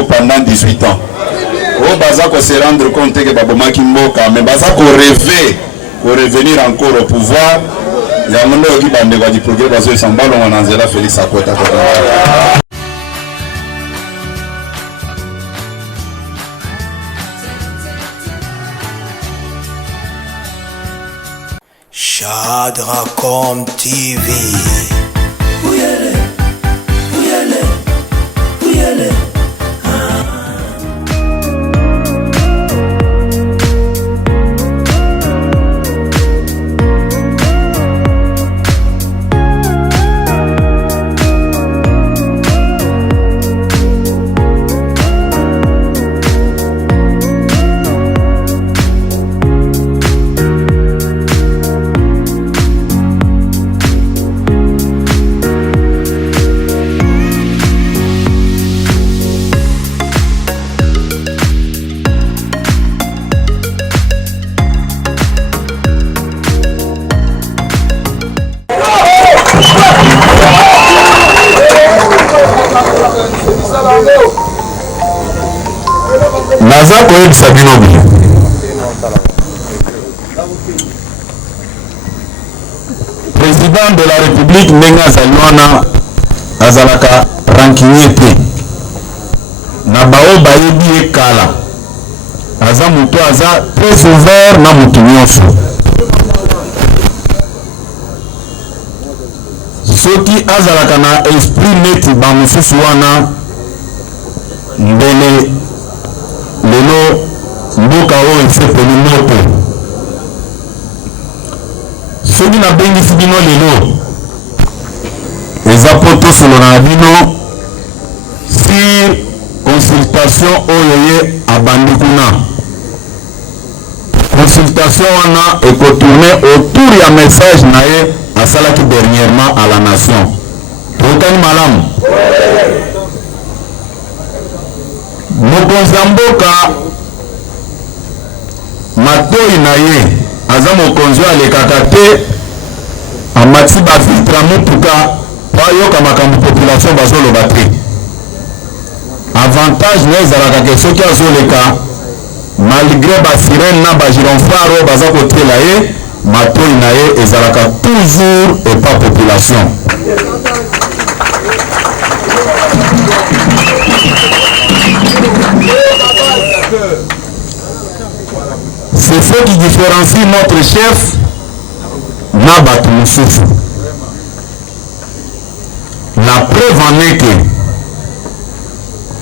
Congo pendant 18 ans. Oh, Bazako se rendre compte que Baboma Kimboka, mais Bazako rêver pour revenir encore au pouvoir. Il y a un monde qui va me dire progrès parce que Sambalo Mananzela Félix Akota. Shadracom TV. Naza koyebisa bino bien président de la république ndenge azali wana azalaka rancunier te na bao bayebi ye kala aza moto aza très ouvert na moto nyonso soki azalaka na esprit neti bamosusu wana mbele lelo mboka oyo esepeli moto soki nabengisi bino lelo eza po tosolona na bino sur consultation oyo ye abandi kuna consultation wana ekotourne autour ya message na ye asalaki dernièrement à la nation tokani malamu mokonzi ya mboka matoi na ye aza mokonzi oyo alekaka te amati bafiltre ya motuka po ayoka makambo population bazoloba te avantage na ezalaka ke soki azoleka malgré basirene na bagironfare oyo baza kotiela ye matoi na ye ezalaka toujours epa population c'est ce qui différencie notre chef na bato mosusu la preuve en est que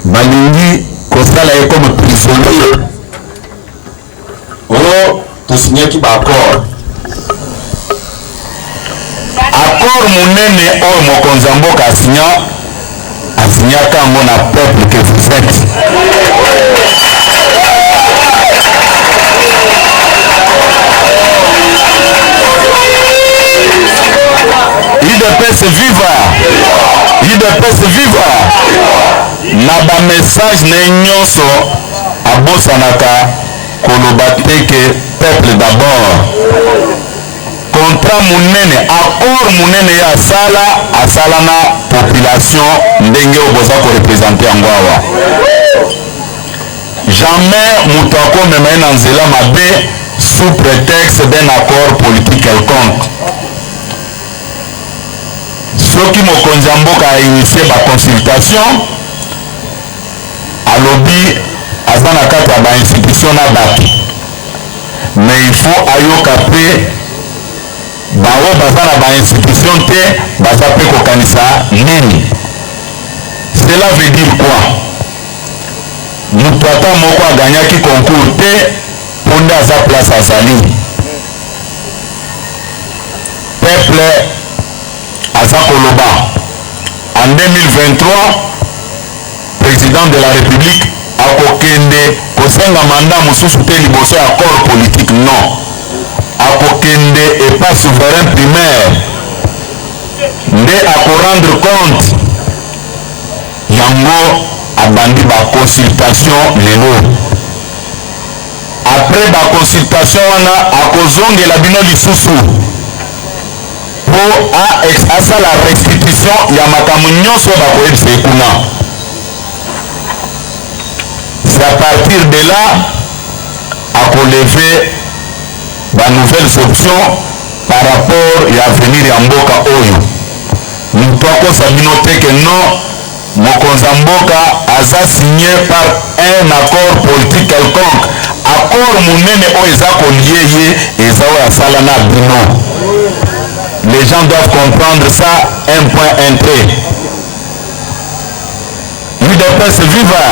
balingi kosala ye comme prisonnier oyo tosinyaki baaccord accord monene oyo mokonzi ya mboka asinyaka yango na peuple que vous êtes IDPS viva IDPS viva na ba message na nyonso abosanaka koloba te ke peuple d'abord contrat monene accord monene ya asala na population ndenge oboza ko représenter yango awa jamais moto akomema ye na nzela mabe sous prétexte d'un accord politique quelconque soki mokonzi ya mboka ainitie baconsultation alobi aza na kati ya bainstitution na bato mais il faut ayoka mpe bao baza na bainstitution te baza mpe kokanisa nini cela veut dire quoi moto ata moko aganyaki concours te mpo nde aza place azali peuple aza koloba en 2023 président de la république akokende kosenga mandat mosusu te liboso ya corps politique non akokende epa souverain primaire nde akorendre compte yango abandi baconsultation lelo après baconsultation wana akozongela bino lisusu po asala restitution ya makambo nyonso bakoyebisa ye kuna c'est à partir de là à lever de nouvelles options par rapport à l'avenir ya mboka oyo. Mutu akosa bino te que non mokonzi ya mboka aza signé par un accord politique quelconque. Accord munene oyo eza kolie ye eza oyo asala na bino. Les gens doivent comprendre ça, un point entré. UDPS viva!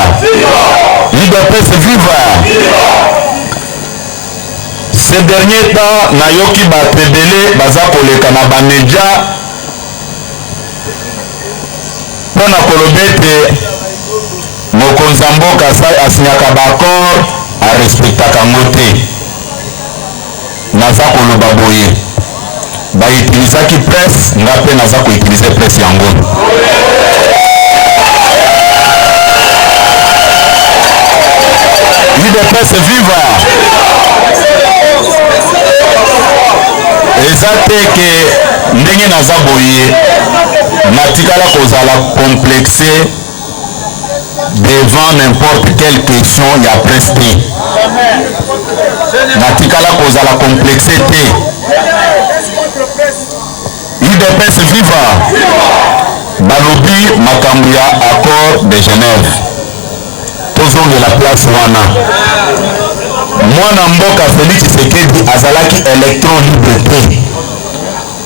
UDPS viva! Ces derniers temps, nayoki batebele baza koleka na bamedia pona kolobete mokonzi ya mboka asinyaka baaccord arespectaka ngo te. Naza koloba boye baitilizaki presse nga mpe naza koutilize presse yango. UDPS viva! Eza te ke ndenge naza boye natikala kozala complexé devant n'importe quelle question ya presse te. Natikala kozala complexé te. UDPS viva! Balobi makambo ya accord de Genève tozongela place wana. Mwana mboka Félix Tshisekedi azalaki électron libre te.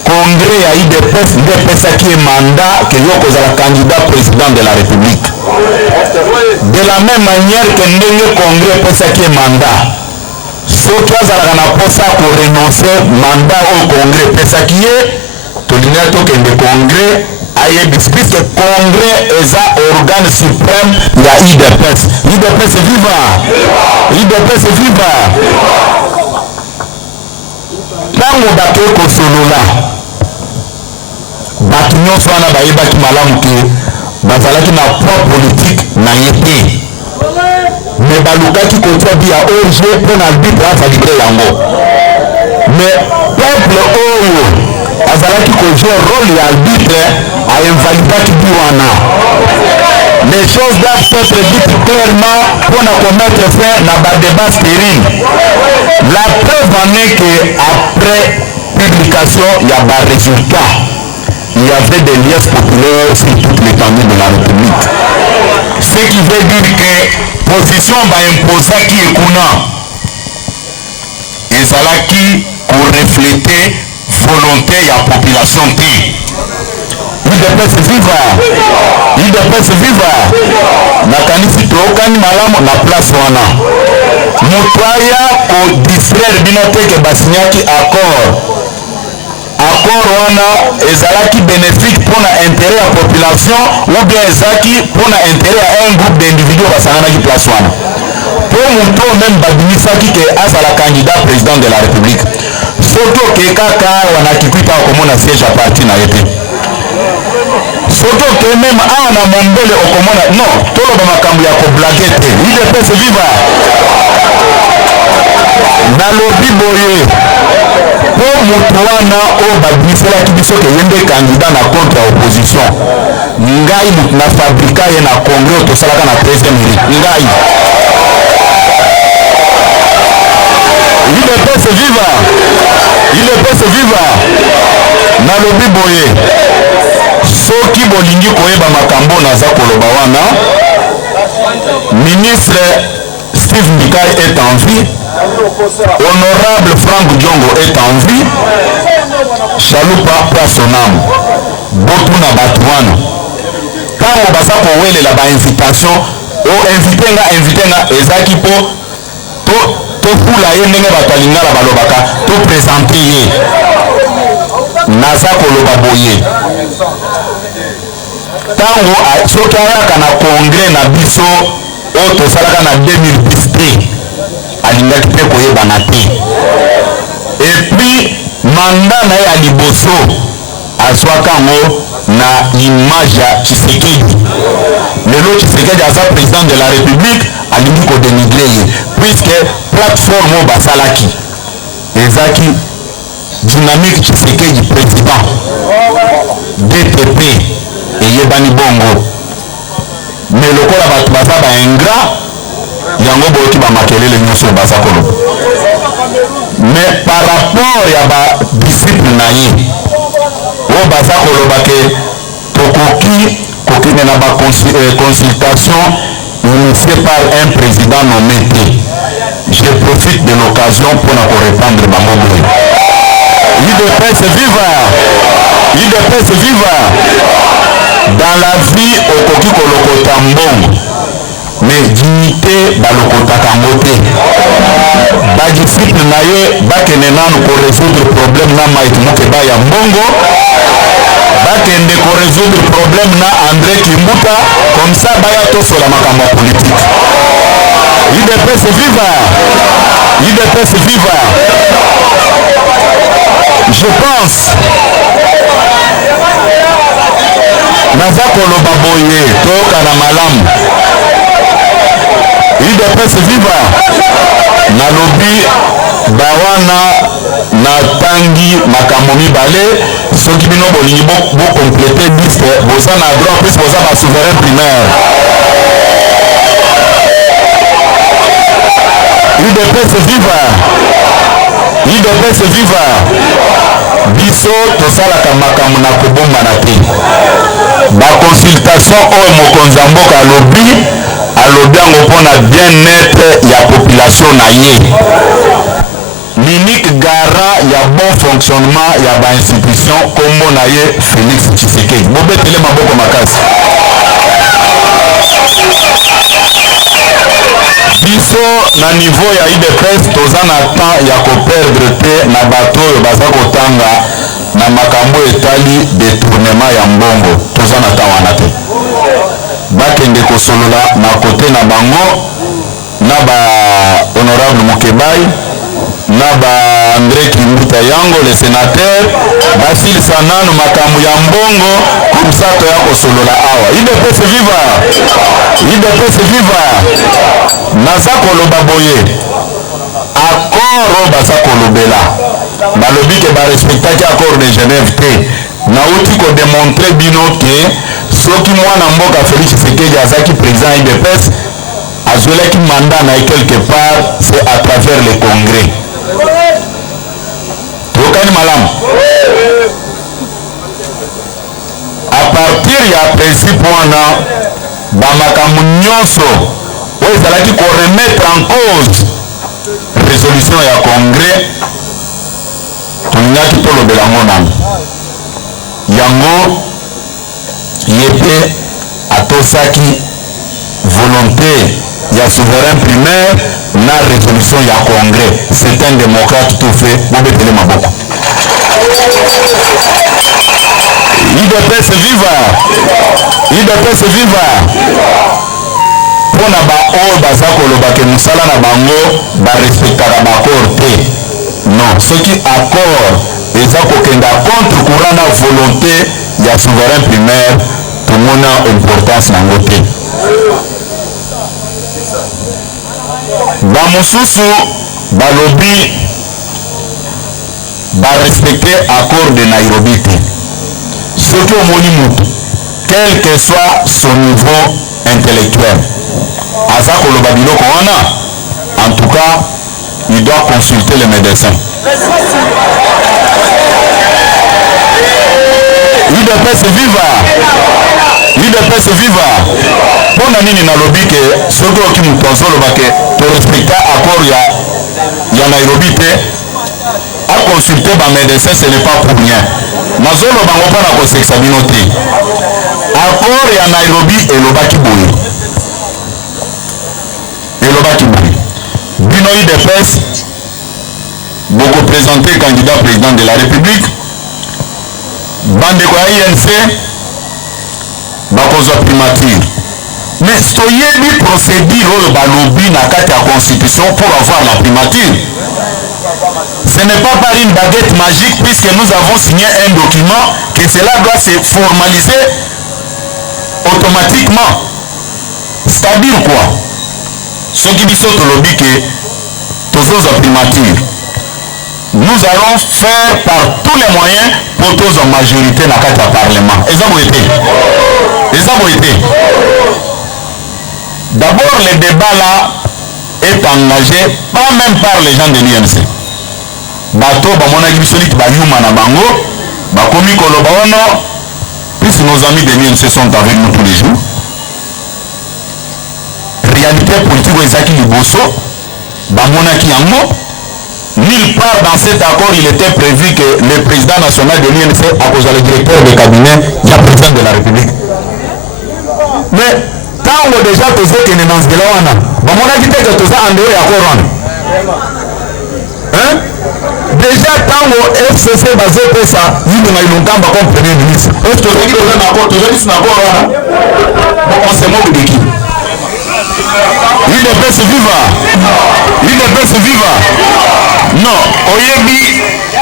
Congrès ya UDPS nde epesaki mandat ke yo kozala candidat président de la République. De la même manière que ndenge Congrès epesaki mandat, soki azalaka na posa korenonce mandat oyo Congrès epesaki ye, tolingai tokende Congrès ayebisi puisque Congrès eza organe suprême ya UDPS. UDPS viva! UDPS viva! Ntango bato ekosolola bato nyonso wana bayebaki malamu ke bazalaki na poids politique na ye te, me balukaki kotia bi ya OG mpo na arbitre avalide yango. Mais peuple oyo azalaki kojoue rôle ya arbitre ainvalidaki bi wana. Les choses doivent être dites clairement pour ne commettre fin na ba débat stérile. La preuve en est que après publication il y a des résultats. Il y avait des liesses populaires sur toute l'étendue de la République. Ce qui veut dire que position va imposer qui est kuna. Et ça là qui pour refléter volonté de la population T. UDPS viva! UDPS viva! Nakanisi tokani malamu na place wana. Mutwaya ko distraire bino te ke basinyaki accord. Accord wana ezalaki bénéfique pour na intérêt ya population ou bien ezalaki pour na intérêt ya un groupe d'individus basanganaki place wana. Pour muto même babimisaki ke azala candidat président de la République. Soto ke kaka wana kikwita komona siège à parti na yete. Soto ke même ana mondele okomona non, toloba makambo ya ko blaguer te. UDPS viva! Nalobi boye po mutu wana oyo babimiselaki biso ke ye nde candidat na contre ya opposition. Ngai mutu na fabrika ye na congrès oyo tosalaka na 13e minute. Ngai UDPS viva! UDPS viva! Nalobi boye soki bolingi koyeba makambo naza koloba wana, ministre Steve Mikai est en vie, honorable Franck Diongo est en vie, Chaloupa place son âme, Botuna Batouana. Quand on va s'appeler la invitation, invité nga ezaki po to fula ye ndenge bato alingala balobaka to présenter ye naza koloba boye. Tango soki ayaka na congrès na biso oyo tosalaka na 2010 alingaki mpe koyebana te. Et puis mandat na ye ya liboso azwaka yango na image ya Tshisekedi. Lelo Tshisekedi aza président de la République alingi kodénigre ye puisque plateforme oyo basalaki ezaki dynamique Tshisekedi président DTP eyebani bongo. Mais lokola bato baza baingra yango boyoki bamakelele nyonso baza koloba. Mais par rapport ya badisciple na ye oyo baza koloba ke tokoki kokende na baconsultation initié par un président nommé te, je profite de l'occasion pour répondre bango boye. UDPS viva! UDPS viva! Dans la vie okoki kolokota mbongo, mais dignité balokotaka ngo te. Badisciple na ye bakende nanu ko résoudre problème na Mike Mukeba ya mbongo, bakende ko résoudre problème na André Kimbuta, comme ça baya tosola makambo politique. UDPS viva! UDPS viva! Je pense naza koloba boye toyoka na malamu. UDPS viva! Nalobi bawana natangi makambo mibale soki bino bolingi bokomplete liste boza na droit plus boza ba souverain primaire. UDPS viva! UDPS viva! Biso tosalaka makambo na kobombana te. Baconsultation oyo mokonzi ya mboka alobi yango mpona bien-être ya population na ye. L'unique garant ya bon fonctionnement ya ba-institution kombo na ye Félix Tshisekedi. Bobetele maboko makasi. Biso na niveau ya UDPS toza na temps ya koperdre te na bato oyo baza kotanga na makambo etali détournement ya mbongo. Toza na temps wana te. Bakende kosolola na kote na bango na ba honorable Mukebai na ba André Kimbuta yango le sénateur basilisa nanu makambo ya mbongo kumsato ya kosolola awa. UDPS viva! UDPS viva! Naza koloba boye accord baza kolobela balobi ke barespectaki accord de Genève te. Nauti ko démontrer bino ke soki mwana mboka Félix Tshisekedi azaki président UDPS azolaki mandat na quelque part, c'est à travers le congrès. Tokani malamu. À partir ya principe wana bamakambo nyonso oyo ezalaki ko remettre en cause résolution ya congrès tolingaki tolobela ngo nanga yango yete atosaki volonté ya souverain primaire na résolution ya congrès. C'est un démocrate tout fait. Bobetele maboko. UDPS viva! UDPS viva! Pona ba oyo baza koloba ke musala na bango ba respectaka ba accord te. Non, soki accord eza kokenda contre courant na volonté ya souverain primaire tomona importance nango te. Bamosusu balobi barespecte accord de Nairobi te. Soki omoni mutu quel que soit son niveau intellectuel aza koloba biloko wana, en tout cas il doit consulter les médecins. UDPS viva! UDPS viva! Pona nini nalobi ke soki oki mutu azoloba ke to respecta accord ya Nairobi te, a consulter ba médecin, ce n'est pas pour rien. Nazoloba ngo mpona kosekisa bino te. Accord ya Nairobi elobaki boye. Elobaki boye. Bino UDPS boko présenter candidat président de la République. Bandeko ya INC bakozwa primature. Mais soyebi procédure oyo balobi na kati ya constitution pour avoir la primature. Ce n'est pas par une baguette magique puisque nous avons signé un document que cela doit se formaliser automatiquement. C'est-à-dire quoi? Soki biso tolobi ke tozozwa primature. Nous allons faire par tous les moyens pour tous en majorité dans le Parlement. D'abord, le débat là, est engagé pas même par les gens de l'INC. Bato bamona gibisolite ba yuma na bango ba komi koloba ono puisque nos amis de l'INC sont avec nous tous les jours. Réalité politique ezaki liboso bamona ki yango nulle part dans cet accord il était prévu que le président national de l'INC à cause le directeur de cabinet du président de la République. Mais quand on déjà posé que nous dans ce là bamona ki te que tout ça en dehors ya corona. Hein? Déjà quand le FCC basé pour ça, il y a longtemps comme premier ministre. Est-ce que vous avez un accord? Vous avez un accord? On se moque de qui? Il ne peut se vivre. Il ne peut se vivre. Non, oyebi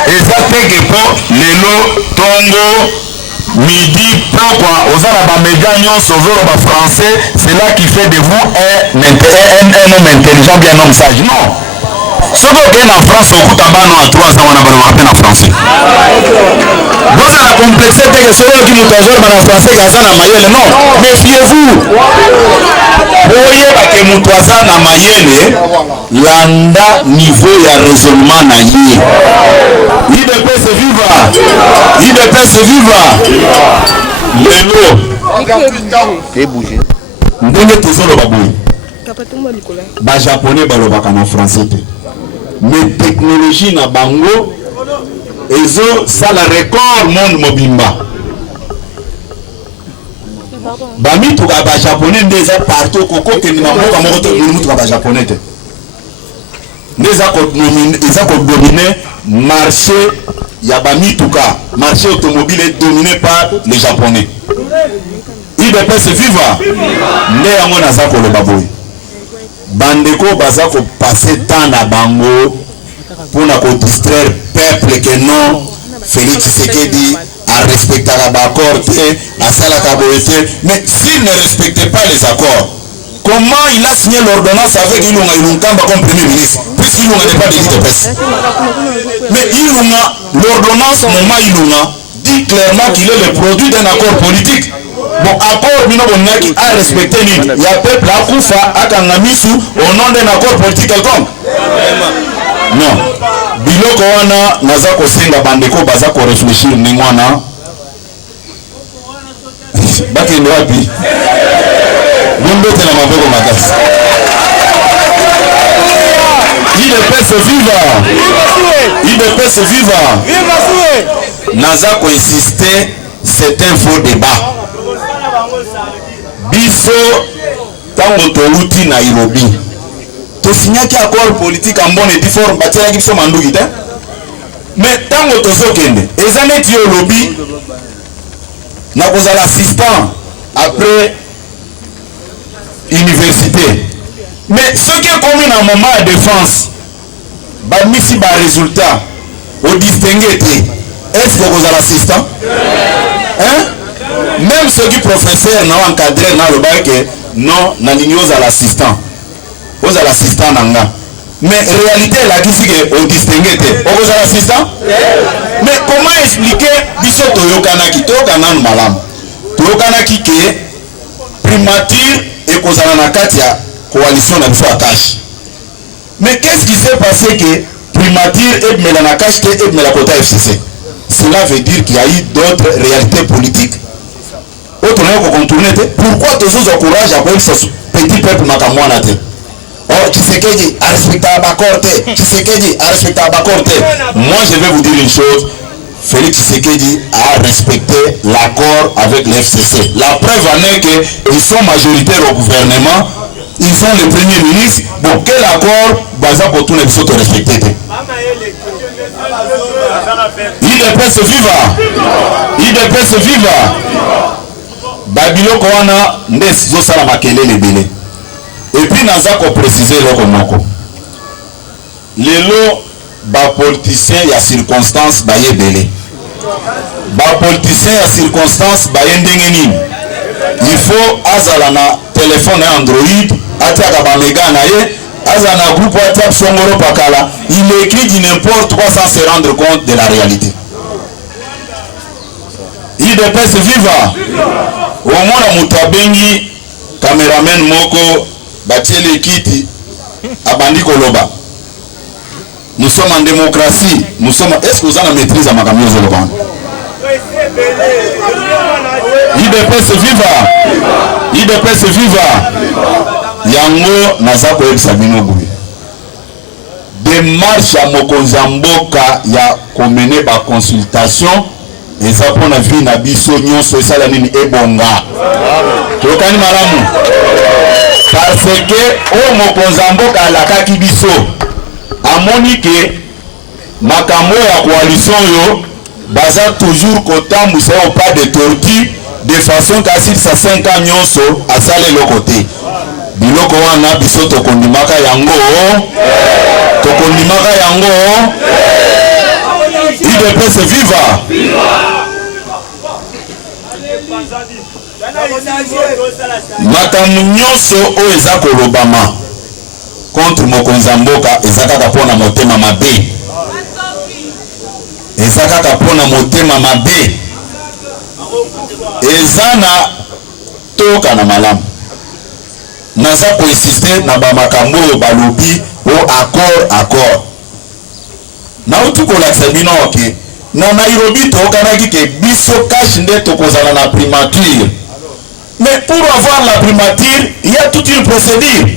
exactement que pour lelo tongo midi pourquoi aux arabes médias sauveur au français, c'est là qui fait de vous un homme intelligent bien homme sage. Non. Ce que en France au Koutabano à 3 ans on a pas appris en français. Vous avez complexé que celui qui nous toujours en français gaza na mayele non. Méfiez-vous. Voyez que mutwaza na mayele landa niveau ya raisonnement na yé. Il ne peut se vivre. Il ne peut se vivre. Lelo. Et bouger. Ndenge toujours le babouille. Ba japonais balobaka na français. Mais technologie na bango ezo sala record monde mobimba bami to ba japonais ndeza partout koko ke na mboka moko to mutu ba japonais te ndeza ko dominer marché ya bami tuka marché automobile est dominé par les japonais. Il peut se vivre ne yango na za ko le baboy bandeko baza ko passer temps na bango pour na ko distraire peuple que non Félix Tshisekedi a respecté l'accord a sala kaboete. Mais s'il ne respectait pas les accords, comment il a signé l'ordonnance avec Ilunga Ilunkamba comme premier ministre puisqu'Ilunga n'est pas d'élite de presse? Mais Ilunga, l'ordonnance Moma Ilunga dit clairement qu'il est le produit d'un accord politique. Bon, accord bino bonaki a respecté ni ya peuple a kufa akangamisu au nom d'un accord politique quelconque. Non. Biloko wana naza ko senga bandeko baza ko réfléchir ni mwana. Baki ndo wapi? Bombe tena maboko makasi. Il peut se vivre. Il peut se vivre. Naza ko insister, c'est un faux débat. Biso tango touti Nairobi to signaki accord politique en bonne et due forme batela ki so manduki te mais tango to sokende ezaneti yo lobby na kozala assistant après université mais ce qui est commun en moment de défense ba misi ba résultat au distinguer est-ce que vous êtes assistant hein? Même ceux qui professeurs n'ont encadré dans le bac non n'alignent à l'assistant. Aux à l'assistant nanga. Mais réalité la qui c'est au distingué aux à l'assistant. Mais comment expliquer biso toyokanaki toyokana malam. Toyokanaki que primature et kozala na katia coalition na biso akash. Mais qu'est-ce qui s'est passé que primature et melana kash et melakota FCC? Cela veut dire qu'il y a eu d'autres réalités politiques. Pourquoi tous ce courage à ce petit peuple makamwana te? Oh, Tshisekedi a respecté l'accord te. Tshisekedi a respecté l'accord te. Moi je vais vous dire une chose. Félix Tshisekedi a respecté l'accord avec le FCC. La preuve en est qu'ils sont majoritaires au gouvernement. Ils sont les premiers ministres. Bon, quel accord baza pour tous les autres respectés? Il ne peut se vivre. Il ne peut se vivre. Babiloko wana ndes zo sala makelele belé. Et puis naza ko préciser loko moko. Lelo ba politicien ya circonstance ba ye belé. Ba politicien ya circonstance ba ye ndenge nini. Il faut azala na téléphone Android, atiaka ba mega na ye, azala na groupe WhatsApp songoro pakala, il écrit du n'importe quoi sans se rendre compte de la réalité. Il ne peut se vivre. Au moins la mutabengi cameraman moko batiele kiti abandi koloba. Nous sommes en démocratie. Nous sommes. Est-ce que vous avez la maîtrise à Makamio Zoloban? IDPS viva! IDPS viva! Yango Nazako Sabino Boui. Démarche à Mokonzamboka ya komene ba consultation. Et ça pour la vie Nabiso Nyon Social Nini Ebonga. Tokani Malamu. Parce que au Mokonzamboka la Kakibiso. Amoni ke makambo ya coalition yo baza toujours kotambu ça au pas de tortue de façon qu'à 5 ans nyonso asale le côté biloko wana biso tokondimaka yango IDPS viva makambo nyonso oyo eza kolobama contre Mokonzamboka ezaka pona motema mabe ezaka pona motema mabe ezana toka na malamu naza ko insister na ba makambo balobi o accord na utukola sabino oke na Nairobi tokanaki ke biso cash nde tokozala na primature mais pour avoir la primature il y a toute une procédure.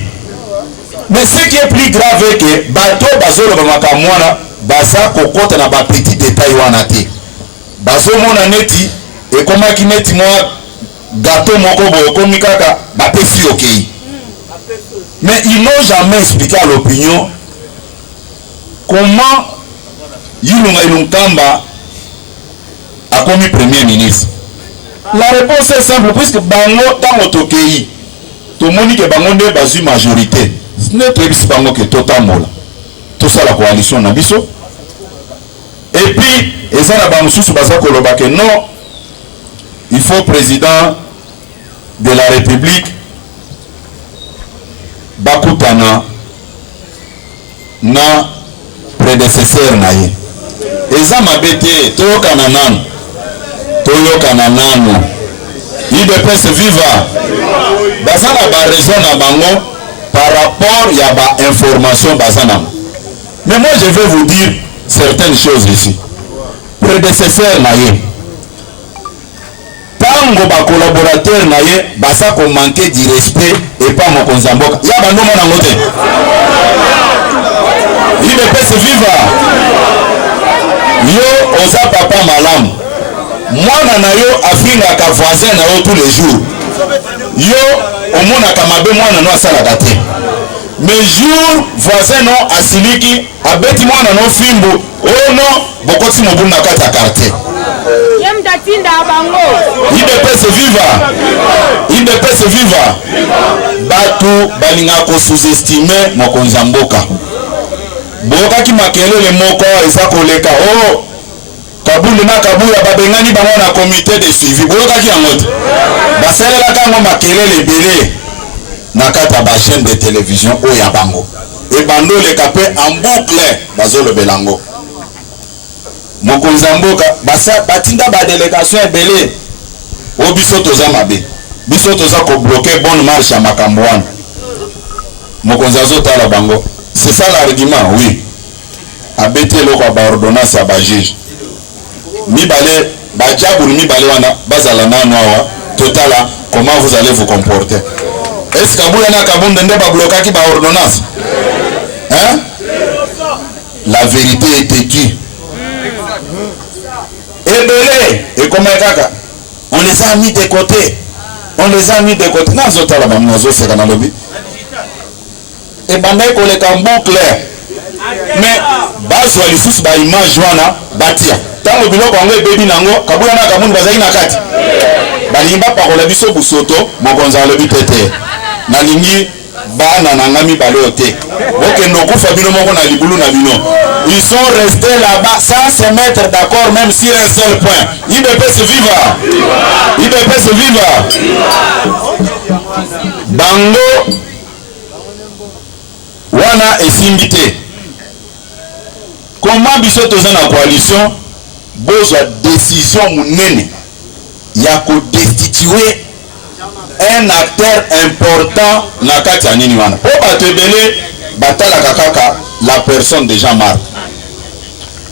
Mais ce qui est plus grave est que bateau bazolo bamaka mwana baza kokota na ba petit détail wana te. Bazo mona neti e komaki neti mo gâteau moko bo komi kaka bapesi okay. Mais ils n'ont jamais expliqué à l'opinion comment Yulunga Ilunkamba a commis premier ministre. La réponse est simple puisque bango tango tokei to moni ke bango nde bazu majorité. Ce n'est pas que tout ça la coalition Nabiso. Et puis, et ça n'a pas non, il faut président de la République Bakutana na prédécesseur naye. Et ça m'a bêté, Toyo Kananano. IDPS viva. Bazana ba raison na bango. Par rapport à la information bazanam. Mais moi je vais vous dire certaines choses ici. Prédécesseur naye. Tango ba collaborateur naye basa ko manquer du respect et pas Mokonzamboka. Ya ba no mona ngote. IDPS viva. Yo oza papa malam. Mwana na yo afinga ka voisin na yo tous les jours. Yo omona kamabe mwana no asala date. Mais jour voisin non asiliki abeti mwana no fimbo oh non bokoti mobu na kata quartier. Yem datinda bango. IDPS viva. IDPS viva. Batu balinga ko sous-estimer Mokonzamboka. Boka ki makelele moko eza koleka oh Kabuli na Kabuya babengani bango na comité de suivi. Boka ki angote. Baselela kango makelele belé na kata ba chaîne de télévision oya bango. Et bando le capé en boucle bazolo belango. Mokonzamboka basa batinda ba délégation belé o biso toza mabe. Biso toza ko bloquer bonne marche à Makambouane. Mokonzazo tala bango. C'est ça l'argument, oui. Abete loko ba ordonnance à ba juge. Mibale bajabu mibale wana bazala nano awa totala comment vous allez vous comporter. Est-ce que Kabouya na Kabonde nde ba bloquer ba ordonnance? Hein? La vérité est têtue. Ebele et comme kaka on les a mis de côté. On les a mis de côté. Nazo tala ba nazo seka na lobby. Et bandai ko le kambo clair. Mais bazo alisusu ba image wana batia. Tango biloko ngo ebebi nango Kabouya na Kabonde bazaki na kati. Balimba parola biso busoto Mokonza lobi tete. Nalingi bana na ngami balote. OK ndoko fabino moko na libulu na bino. Ils sont restés là-bas sans se mettre d'accord même sur un seul point. IDPS viva. IDPS viva. Bango wana esimbité. Comment biso toza na coalition bozo décision munene ya ko destituer un acteur important na kati ya nini wana. Po bato ebele batala kakaka la personne de Jean-Marc.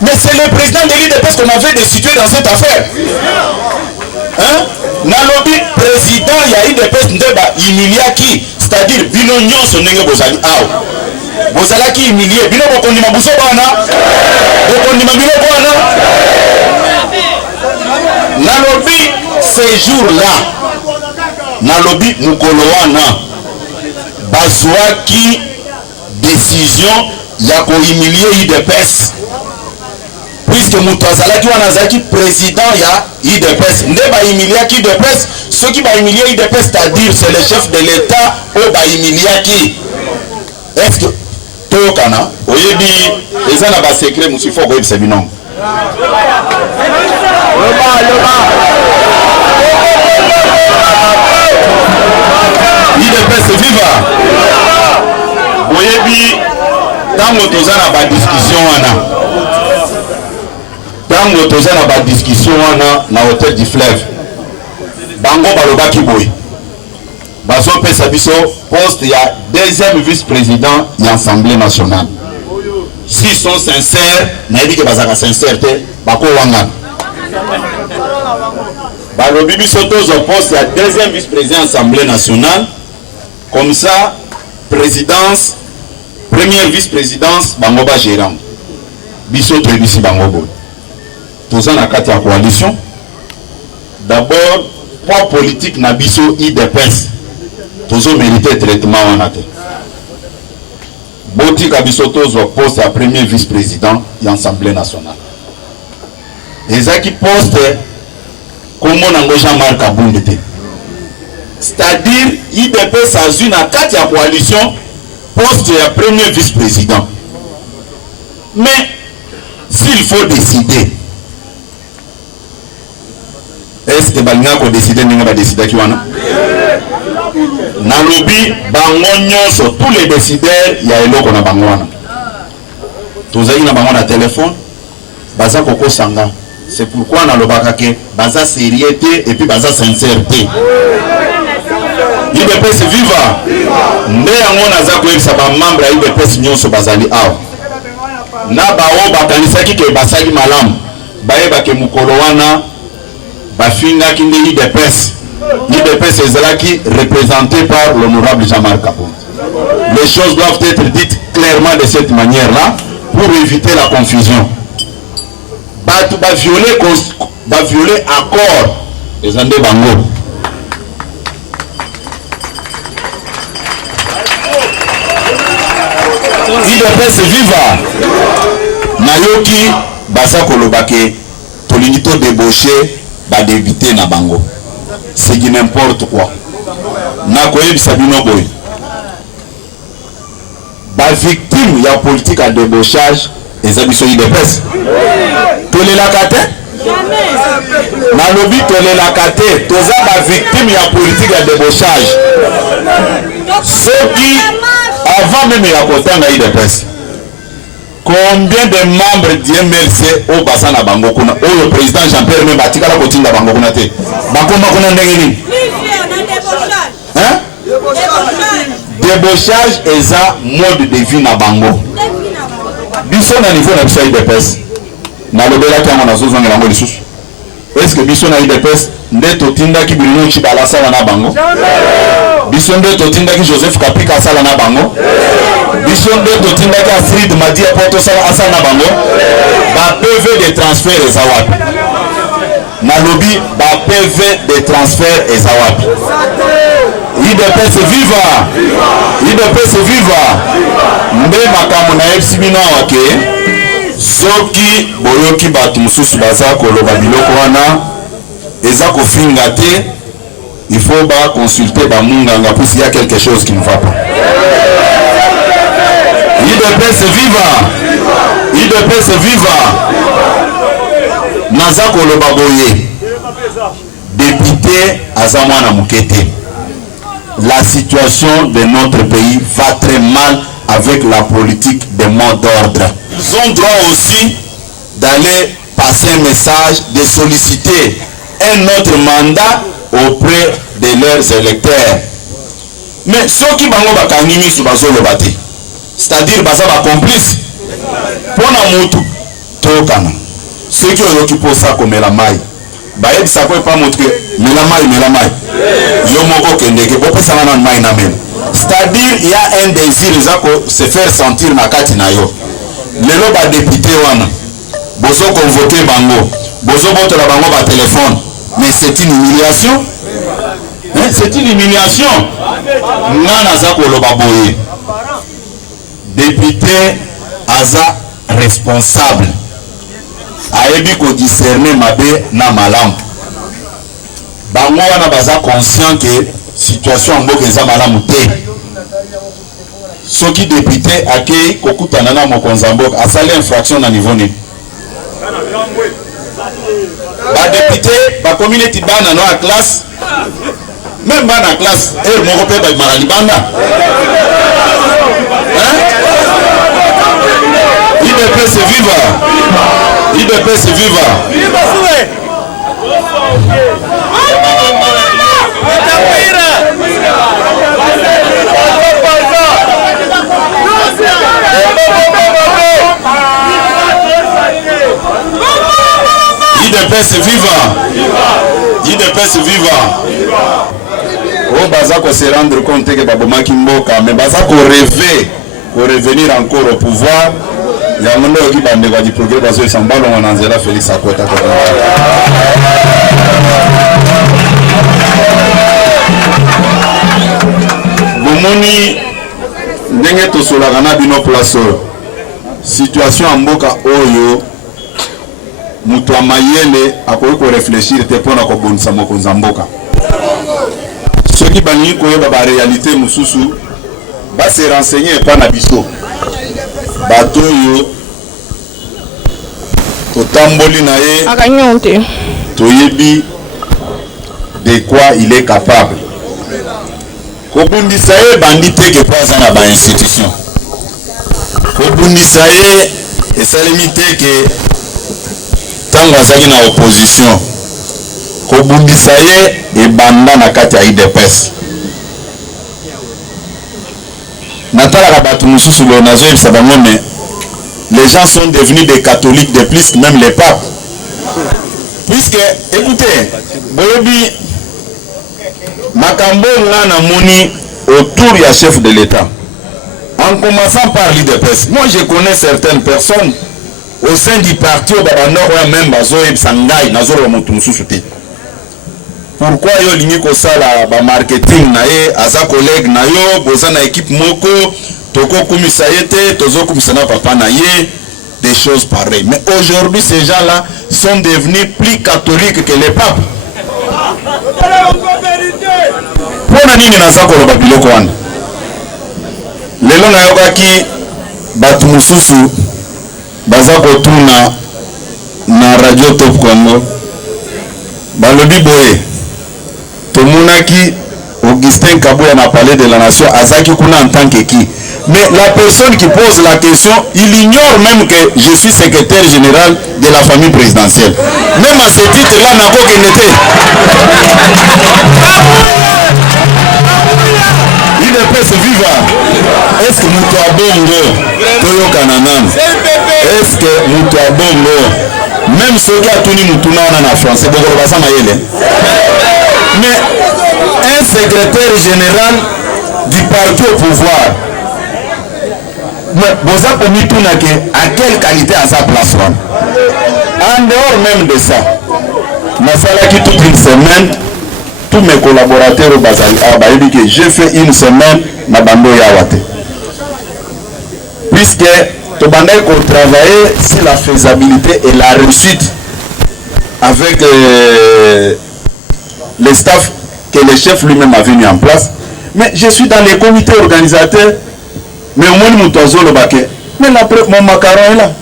Mais c'est le président de l'IDPS qu'on avait destitué dans cette affaire. Hein? Nalobi président ya IDPS ndeba humiliaki, c'est-à-dire bino nyonso ndenge bozali aw. Bozalaki humilié, bino bokondima buso bana. Bokondima bino bana. Nalobi ces jours-là. Nalobi mukolo wana bazwaki décision ya ko humilier IDPS. Puisque Moutouazalaki Wanazaki, président ya IDPS, ne ba humiliaki IDPS, ceux qui ba humilier IDPS, c'est-à-dire c'est le chef de l'État au ba humiliaki. Est-ce que Tokana, oyebi, les gens ba secret, monsieur faut que c'est binon. IDPS viva. Oyebi, tant que tozana ba discussion wana. Tango toza na ba discussion wana na hôtel du fleuve bango balobaki boy bazo pesa biso poste ya deuxième vice-président ya Assemblée nationale. S'ils sont sincères na yebi ke bazaka sincère te bako wanga balobi biso tozo poste ya deuxième vice-président Assemblée nationale, comme ça présidence première vice-présidence bango ba gérant biso to bisi bango boy. Tous en akati ya coalition. D'abord, poids politique na biso IDPS. Tous ont mérité traitement en atte. Boti kabiso tous au poste à premier vice-président de l'Assemblée nationale. Et ça qui poste comme on a Jean-Marc Aboundete. C'est-à-dire IDPS a une akati ya coalition poste à premier vice-président. Mais s'il faut décider, est-ce que Balina ko décider ninga ba décider ki wana? Nalobi bango nyonso tous les décideurs ya eloko na bango wana. Tozali na bango na téléphone, baza koko sanga. C'est pourquoi nalobaka ke baza sérieuxté et puis baza sincérité. IDPS viva. Nde yango naza ko yebisa ba membre ya IDPS nyonso bazali awa. Na bawo bakanisaki ke basali malamu. Bayeba ke mukolo wana Bafinga qui n'est IDPS. L'IDPS est représenté par l'honorable Jean-Marc Aboundete. Les choses doivent être dites clairement de cette manière-là pour éviter la confusion. Va violer accord les Andé Bango. IDPS viva. Nayoki Basa Kolobake Tolinito débauché. Va d'éviter na bango. C'est du n'importe quoi. Na koye bisabino boy. Ba victime ya politique à débauchage et abisso IDPS. Tolé la kate? Jamais. Na lobi tolé la kate. Toza ba victime ya politique à débauchage. Ceux qui avant même ya kotanga IDPS. Combien de membres du MLC au bassin à Bango kuna? Oh, le président Jean-Pierre même batika la cotine à Bango kuna te. Bango kuna ndengeni. Hein? Débauchage est un mode de vie na Bango. Biso na niveau na biso IDPS. Na lobela kama na zozo ngela ngoli susu. Est-ce que biso na IDPS nde totinda ki bilino chibala sala na Bango? Biso nde totinda ki Joseph Kapika sala na Bango? Biso nde totinda ki Astrid Madi Poto sala asala na Bango? Ba PV de transfert eza wapi? Na lobi ba PV de transfert eza wapi? IDPS viva! IDPS viva! Nde makamu na FCB na wake soki boyoki batu mususu baza koloba biloko wana eza kofinga te, il faut ba consulter ba munganga pour s'il y a quelque chose qui ne va pas. IDPS viva! IDPS viva! Naza koloba boye député aza mwana mukete. La situation de notre pays va très mal avec la politique des mots d'ordre. Ils ont droit aussi d'aller passer un message, de solliciter un autre mandat auprès de leurs électeurs. Mais ceux qui bango bakangimi sou bazolo bate, c'est-à-dire baza ba complice pona mutu tokana ceux qui ont occupé ça comme la maille baye ça quoi pas montrer mais la maille yo moko kendeke bopesa na maille na mena c'est-à-dire il y a un désir de se faire sentir na kati na yo lelo ba député wana bozo convoquer bango bozo botola bango ba téléphone mais c'est une humiliation. C'est une humiliation. Nana za koloba boye. Député aza responsable. Ayebi ko discerner mabe na malamu. Bango wana baza conscient que situation mboka eza malamu te. Soki député akei kokutana na mokonza mboka asali infraction na niveau ni. Ba député ba community bana no a classe même dans la classe et mon repère ba maralibanda hein IDPS viva IDPS viva. Oh baza ko se rendre compte que babomaki mboka mais baza ko rêver ko revenir encore au pouvoir ya mondo ki bande kwa di progrès bazo esambalo na nzela Félix Akota ko bomoni ndenge to solaka na bino place situation ya mboka oyo mutu amayele akoki ko réfléchir te pona ko bonisa mokonza mboka soki bangi koyeba ba réalité mususu ba se renseigner pa na biso bato yo totamboli na ye akanyonte toyebi de quoi il est capable kobundisa ye bandi te ke pas na ba institution kobundisa ye esalemi te ke tango azali na opposition kobundisa ye ebanda na kati ya IDPS natalaka bato mosusu lo nazoyebisa bango mais les gens sont devenus des catholiques de plus, même les papes, puisque écoutez boyebi makambo ngana moni autour ya chef de l'État en commençant par l'IDPS. Moi je connais certaines personnes au sein du parti au babandoko ya même bazoyebisa ngai nazolo motu mosusu te. Pourquoi yo lingi ko sala ba marketing na ye aza collègue na yo boza na équipe moko toko kumisa yete tozo kumisa na papa na ye des choses pareilles. Mais aujourd'hui ces gens-là sont devenus plus catholiques que les papes. Pona nini naza ko loba biloko wana lelo na yokaki batu mususu baza kotuna na radio Top Congo balobi boye tomonaki Augustin Kabouya na parlé de la nation azaki kuna en tant que qui, mais la personne qui pose la question il ignore même que je suis secrétaire général de la famille présidentielle. Même à ce titre là nako kenete IDPS viva. Est-ce que mutu abongo toyoka nanan? Est-ce que mutu abongo même soki atuni mutu na na français bokolo basa mayele mais un secrétaire général du parti au pouvoir boza komituna ke à quelle qualité à sa place là. En dehors même de ça nasalaki toute une semaine tous mes collaborateurs au bazali bayebi que j'ai fait une semaine na bando yawa te puisque tobandaki ko travailler sur la faisabilité et la réussite avec le staff que le chef lui-même avait mis en place. Mais je suis dans les comités organisateurs, mais au moins mon toiseau le baquet. Mais là, mon macaron est là.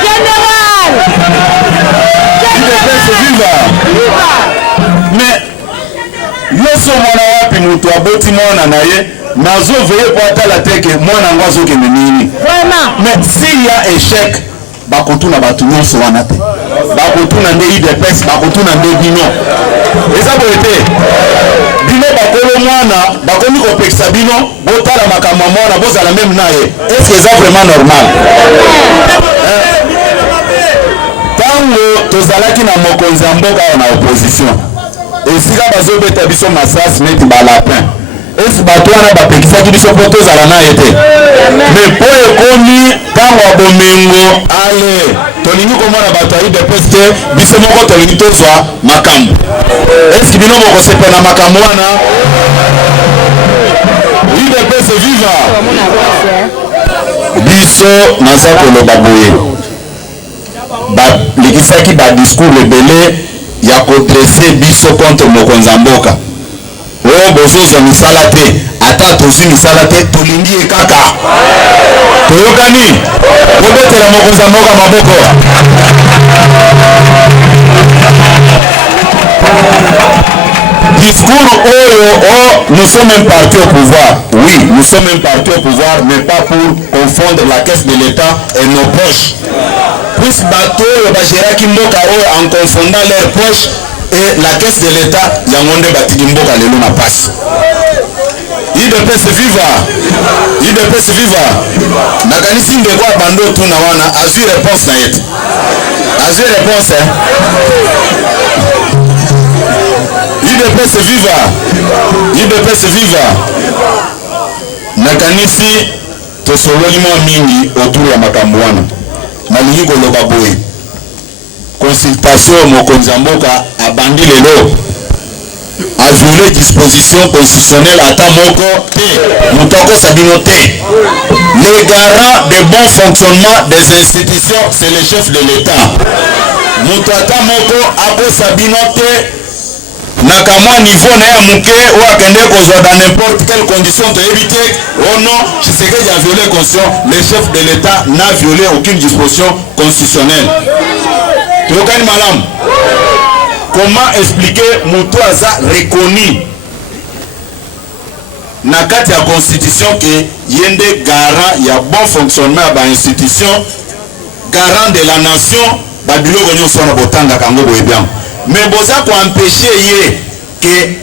Général! Mais lorsque mon api mutu aboti mwana na ye, nazo veiller pour atala teke mwana ngwazo ke menini. Mais s'il y a échec, bakotuna batu nyonso wana te. Bakotuna nde IDPS, bakotuna nde bino. Eza boete. Bino bakolo mwana bakomi kopekisa bino botala makambo mwana bozala même naye. Est-ce que ça vraiment normal? Tango tozalaki na mokonzi ya mboka na opposition esika bazobeta biso masasi neti balapin, esi bato wana bapekisaki biso mpo tozala naye te. Mais mpo ekomi ntango ya bomengo ale tolingi komona bato ya UDPS te biso moko tolingi tozwa makambo. Eski bino bokosepela makambo wana? UDPS viva! Biso naza koloba boye balikisaki badiscours ebele ya kodresse biso contre mokonzi ya mboka. Oyo bozozwa misala te, ata tozwi misala te, tolingi ye kaka. Toyokani? Bobetela mokonzi ya mboka maboko. Discours nous sommes un parti au pouvoir. Oui, nous sommes un parti au pouvoir, mais pas pour confondre la caisse de l'État et nos poches. Puisque bateau bagéraki mboka en confondant leurs poches et la caisse de l'État, yangonde batidi mboka lelo na passe. UDPS viva! UDPS viva! Nakanisi ndeko bando tuna wana azui réponse na yetu. Azui réponse hein? UDPS viva! UDPS viva! Nakanisi tosololi mwa mingi autour ya makambo wana. Nalingi koloba boye. Consultation mokonzi ya mboka abandi lelo. A violé disposition constitutionnelle ata moko te. Mutoko sabino te. Les garants de bon fonctionnement des institutions, c'est le chef de l'État. Mutata moko abo sabino te. Nakamwa niveau na ya muke ou akende kozwa dans n'importe quelle condition to éviter. Oh non, Tshisekedi a violé constitution. Le chef de l'État n'a violé aucune disposition constitutionnelle. Tokani malam. Comment expliquer Moutouaza reconnu na kati ya constitution que yende garant ya bon fonctionnement ba institution, garant de la nation, ba biloko nyonso na botanga kango boye bien. Mais boza ko empêcher ye que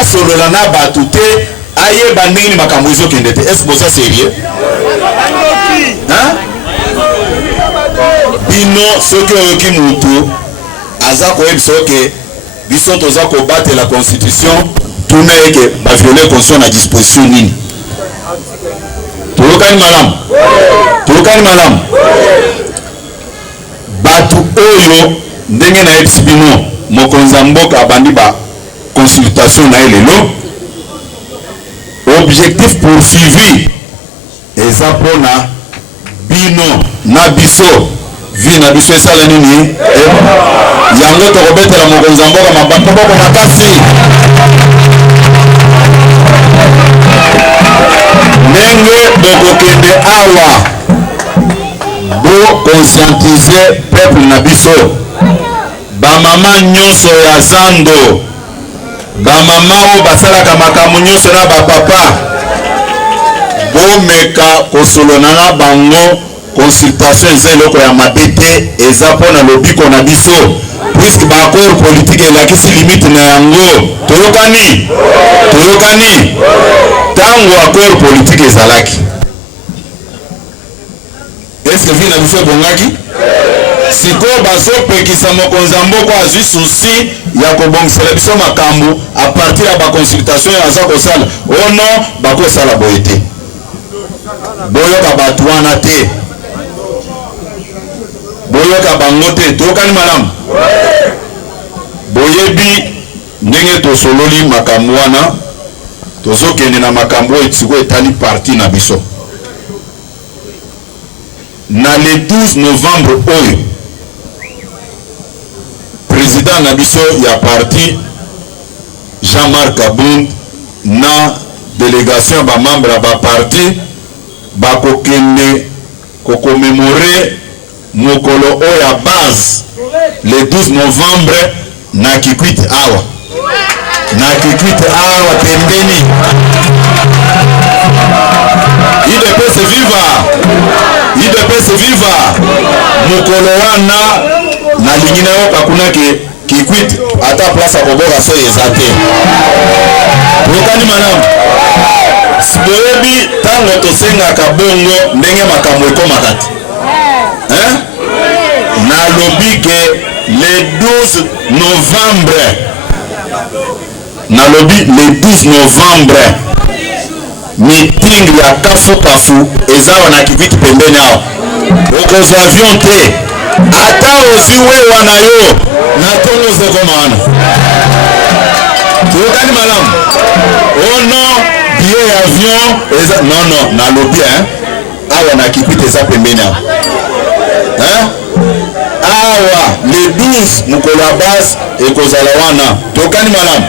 asolola na batute aye bandini makambo zo kende te. Est-ce boza sérieux? Hein? Bino soki oyoki mutu aza koyebisa ke biso toza kobattre la constitution tuna eke ba violer constitution na disposition nini. Tokani malam. Tokani malam. Batu oyo ndenge na yebisi bino mokonzi ya mboka abandi ba consultation na elelo. Objectif poursuivi eza pona bino na biso vi na biso esala nini yango tokobetela mokonzi ya mboka maboko makasi ndenge bokokende awa bo conscientiser peuple na biso bamama nyonso ya zando bamama oyo basalaka makambo nyonso na bapapa bomeka kosolona na bango. Consultation eza eloko ya mabe te, eza mpona lobiko na biso puisque baaccord politique elakisi limite na yango. Toyokani? Toyokani? Tango accord politique ezalaki, est-ce que vi na biso ebongaki? Sikoyo bazopekisa mokonzi ya mboka azwi susi ya kobongisela biso makambo a partir ya baconsultation ya aza kosala. Oh non, bakosala boye te. Boyoka bato wana te. Boyoka bango te. Tokani malamu? Boyebi ndenge tosololi makambo wana tozokende na makambo etiko etali parti na biso. Na le 12 novembre oyo président na biso ya parti Jean-Marc Abound na délégation ba membre ba parti bakokende kokomemore mokolo oyo ya base le 12 novembre na Kikwit awa. Na Kikwit awa pembeni. UDPS viva! UDPS viva! Mokolo wana na lingina yo kakuna ke Kikwit ata place à koboka so ezate tokani malamu siboyebi tango tosengaka bongo ndenge makambo ekomaka te nalobi ke le 12 novembre nalobi le 12 novembre meeting ya kafu eza wana Kikwit pembeni awa okozwa avion te ata ozwi wewa na yo na tongo zeko maana tokani malamu ono billet ya avion eza non nalobi awa na Kikwit eza pembeni awa awa le 12 mokolo ya base ekozala wana tokani malamu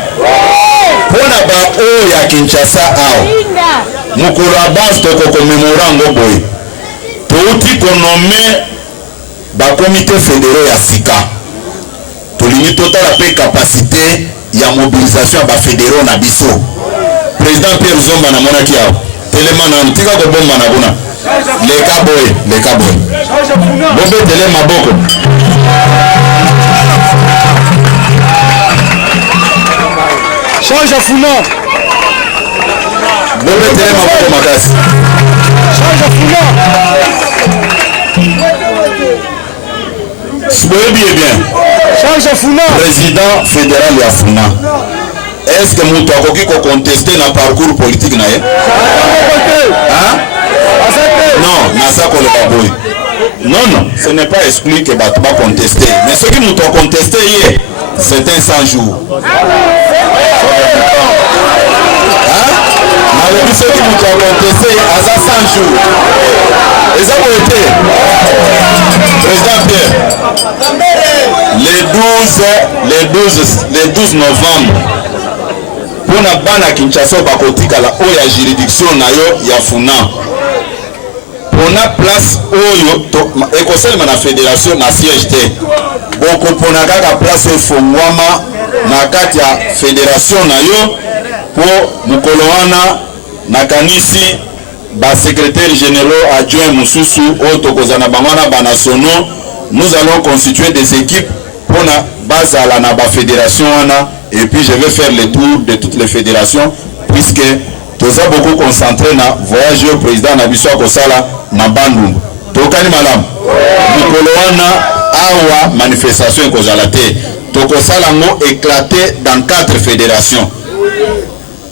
mpona baoyo ya Kinshasa awa mokolo ya base tokokomemora yango boye touti konome bakomite fédéraux ya sika tolingi totala pe capacité ya mobilisation ya bafédéraux na biso président Pierre Zomba na monaki awa telema nanu tika kobomba na kuna leka boye bobetele maboko change à Founa bobetele maboko makasi change à Founa siboyebi bien change à Founa président fédéral ya Founa est-ce que moto akoki kocontester na parcours politique na ye non naza koloba boye non ce n'est pas exclu que bato baconteste mais soki moto akonteste ye c'est un 100 jours nalobi soki moto akonteste ye aza 100 jours eza boye te président Pierre le 12 novembre mpona bana Kinshasa bakotikala oyo ya juridiction na yo ya Funa mpona place oyo ekosalema na fédération na siège te bokopona kaka place oyo efongwama na kati ya fédération na yo mpo mokolo wana nakanisi basekrétaire généraux adjoint mosusu oyo tokozala na bango wana banationaux nous allons constituer des équipes mpona bazala na bafédération wana et puis je vais faire le tour de toutes les fédérations puisque toza beaucoup concentré na voyage au président na biso akosala na Bandundu tokani malamu mokolo wana awa manifestation ekozala te tokosala ngo éclaté dans 4 fédérations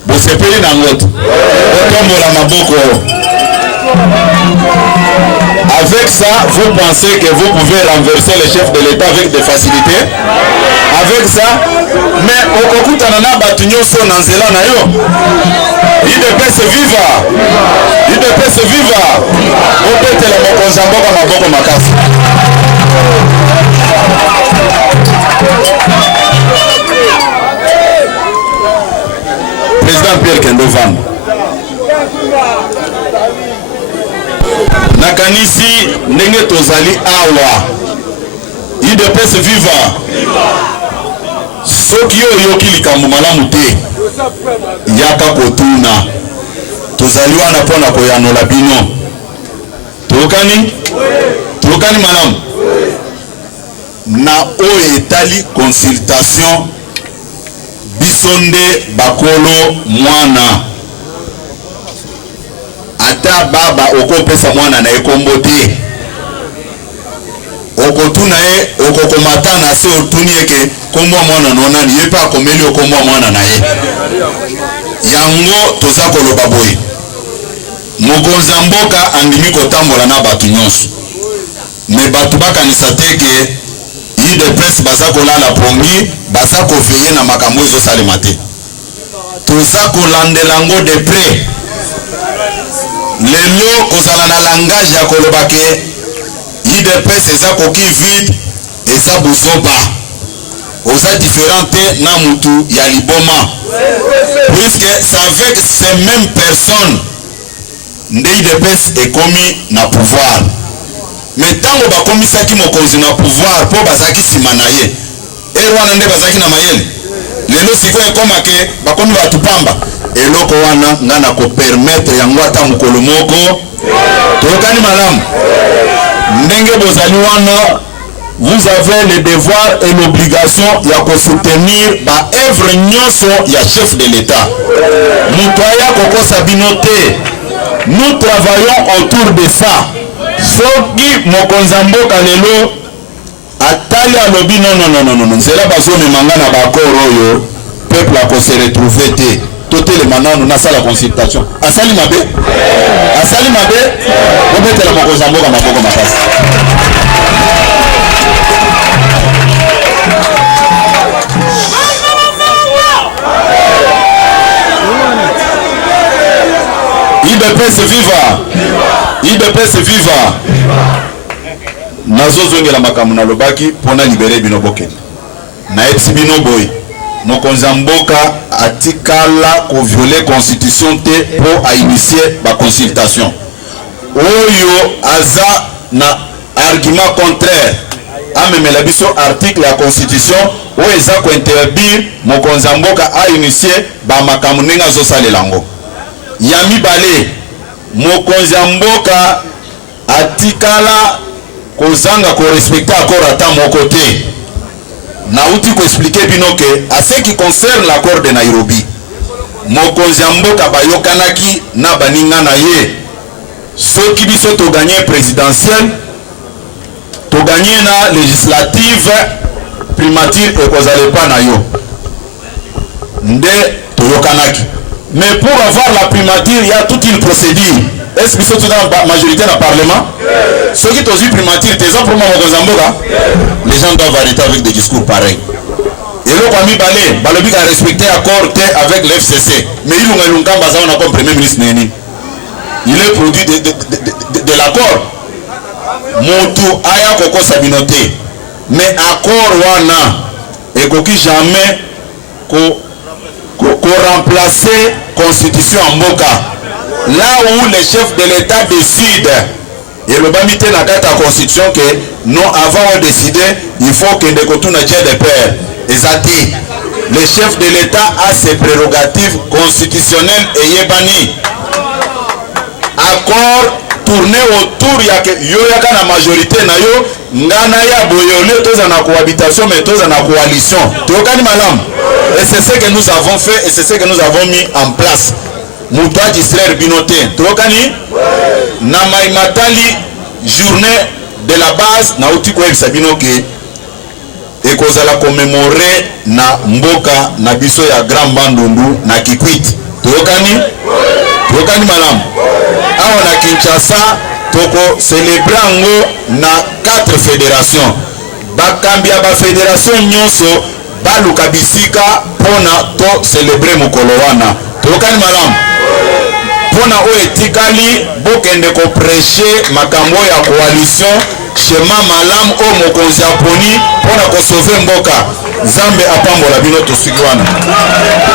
bosepeli na ngoto otombola maboko avec ça vous pensez que vous pouvez renverser le chef de l'État avec des facilités avec ça mais okokutana na bato nyonso na nzela na yo IDPS viva opetela mokonzi mboka maboko makasi président Pierre Kendovan nakanisi ndenge tozali awa IDPS viva soki oyo yoki likambo malamu te yaka kotuna tozali wana mpona koyanola bino tokani malamu na oyo etali consultation biso nde bakolo mwana ata baba okopesa mwana na ekombo te okotuna ye okokomata na se otuni eke kombo mwana nonani ye pe akomeli okombo mwana na ye yango toza koloba boye mokonzi ya mboka andimi kotambola na bato nyonso me bato bakanisa te ke IDPS baza kolala pongi baza koveye na makambo ezosalema te toza kolandela yango de près lelo kozala na langage ya koloba ke IDPS eza koki vide eza buzoba oza différent te na mutu ya liboma puisque c'est avec ces mêmes personnes nde IDPS ekomi na pouvoir mais tango bakomisaki mokonzi na pouvoir mpo bazalaki nsima na ye wana nde bazalaki na mayele lelo sikoyo ekomake bakomi bato pamba eloko wana nga na kopermettre yango ata mokolo moko tokani malamu ndenge bozali wana vous avez le devoir et l'obligation de soutenir ba œuvre nyonso ya chef de l'État. Mutoya koko sabinote. Nous travaillons autour de ça. Soki mokonzambo kalelo atali alobi non. Nzela bazo memanga na bakoro yo. Peuple a se retrouver te. Tote le manano na sala consultation. Asali mabe? Asali mabe? Obete la mokonzambo ka maboko makasi. IDPS viva! IDPS viva! Nazo zongela makamu na lobaki pona libere bino bokende. Na eti bino boy. Mokonzamboka atikala ko violer constitution te pour a initier ba consultation. Oyo aza na argument contraire. Amemela biso article ya constitution o eza ko interdire mokonzamboka a initier ba makamu ninga zo salelango. Yami bale mokonzamboka atikala kozanga ko respecter accord ata moko te. Na uti ko expliquer bino que à ce qui concerne l'accord de Nairobi mokonzamboka bayokanaki na baninga na ye soki biso to gagner présidentiel to gagner na législative primature et kozale pa na yo nde to yokanaki. Mais pour avoir la primature, il y a toute une procédure. Est-ce que c'est la majorité dans le Parlement? Ceux qui ont eu primature, les gens doivent arrêter avec des discours pareils. Et le Kwame Balé, Balobi a respecté l'accord avec l'FCC. Mais il a comme premier ministre. Il est produit de l'accord. Montou Aya Koko Sabinoté. Mais accord Wana, et Koki jamais remplacer constitution en Moka. Là où les chefs de l'État décident, et le bamite na date à constitution que non avant de décider, il faut que les Kotuna Djed de père. Ezati, le chef de l'État a ses prérogatives constitutionnelles et yébani. Accord tourner autour ya que yo yaka na majorité na yo ngana ya boyole toza na cohabitation mais toza na coalition. Tokani malam. Et c'est ce que nous avons fait et c'est ce que nous avons mis en place. Moutoua distraire binoté. Tokani na maimatali journée de la base na utiko sabino ke et kozala commémorer na mboka na biso ya Grand Bandundu na Kikwit. Tokani malam. Awa na Kinshasa toko célébrer na 4 fédérations. Bakambia ba fédération nyonso baluka bisika pona to célébrer mokolo wana. Tokani malam. Pona o etikali bokende ko prêcher makambo ya coalition chema malam o mokonzi aponi pona ko sauver mboka. Zambe apambola bino to sikiwana.